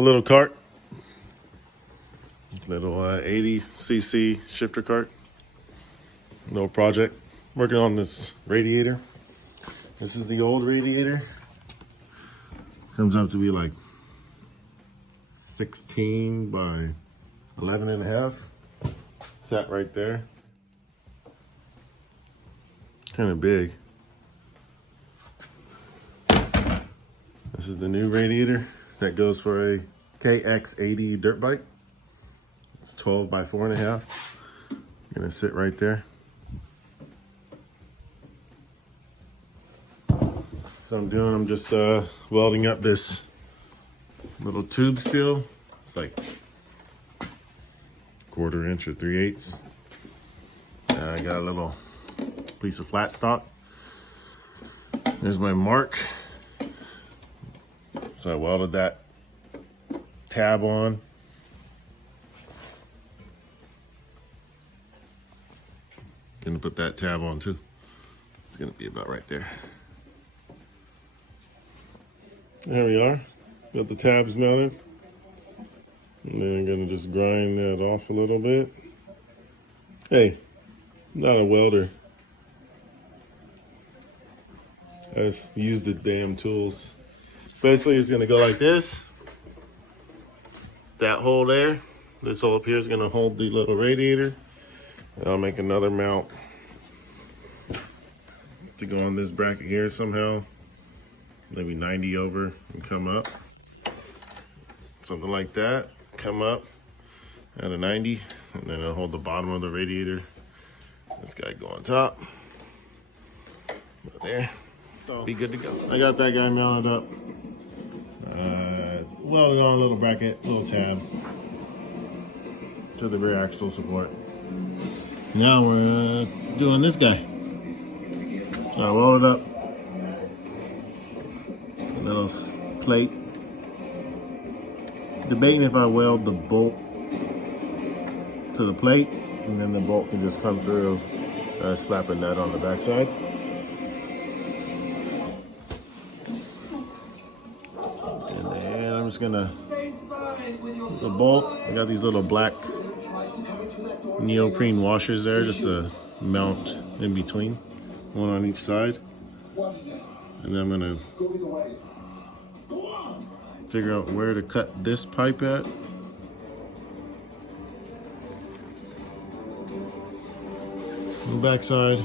a little cart. Little 80cc shifter cart. Little project. Working on this radiator. This is the old radiator. Comes up to be like 16 by 11 and a half. Sat right there. Kind of big. This is the new radiator that goes for a KX80 dirt bike. It's 12 by 4.5. Gonna sit right there. So I'm just welding up this little tube steel. It's like 1/4 inch or 3/8. I got a little piece of flat stock. There's my mark. So I welded that tab on. Gonna put that tab on too. It's gonna be about right there. There we are. Got the tabs mounted. And then I'm gonna just grind that off a little bit. Hey, I'm not a welder. I just use the damn tools. Basically, it's gonna go like this. That hole there, this hole up here is gonna hold the little radiator. And I'll make another mount to go on this bracket here somehow. Maybe 90 over and come up. Something like that. Come up at a 90, and then I'll hold the bottom of the radiator. This guy go on top. Right there. So be good to go. I got that guy mounted up. Welded on a little bracket, little tab to the rear axle support. Now we're doing this guy. So I welded up a little plate. Debating if I weld the bolt to the plate and then the bolt can just come through. Slap a nut on the backside. And then I'm just gonna, the bolt, I got these little black neoprene washers there just to mount in between, one on each side. And then I'm gonna figure out where to cut this pipe at. On the backside,